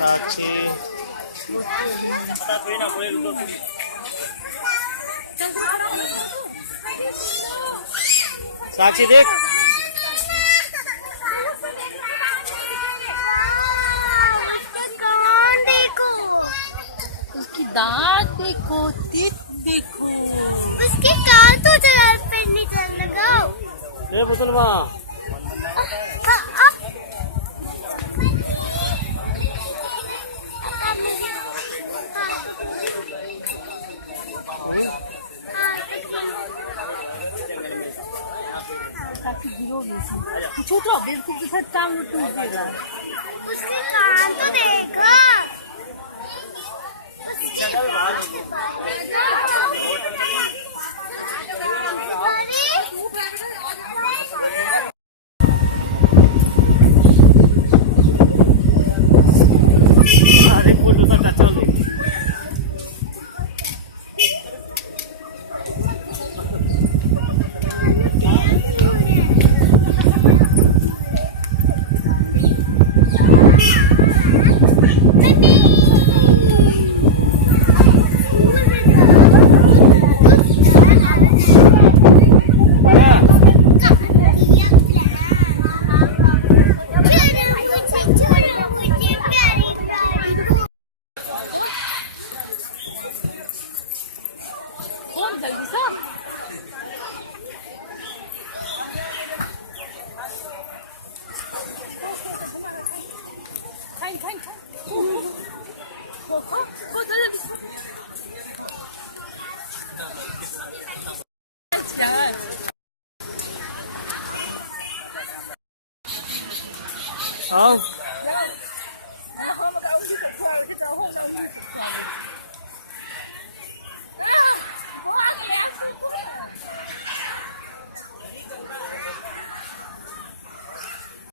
साक्षी साक्षी देख कौन देखो उसकी दांत देखो, टीथ देखो, उसके कान तो चला पे नहीं चल लगाओ ले मुसलमान कुछ तो बिल्कुल के साथ काम टूटेगा। उसके कान तो देखो जल्दी सा खाइन खाइन आओ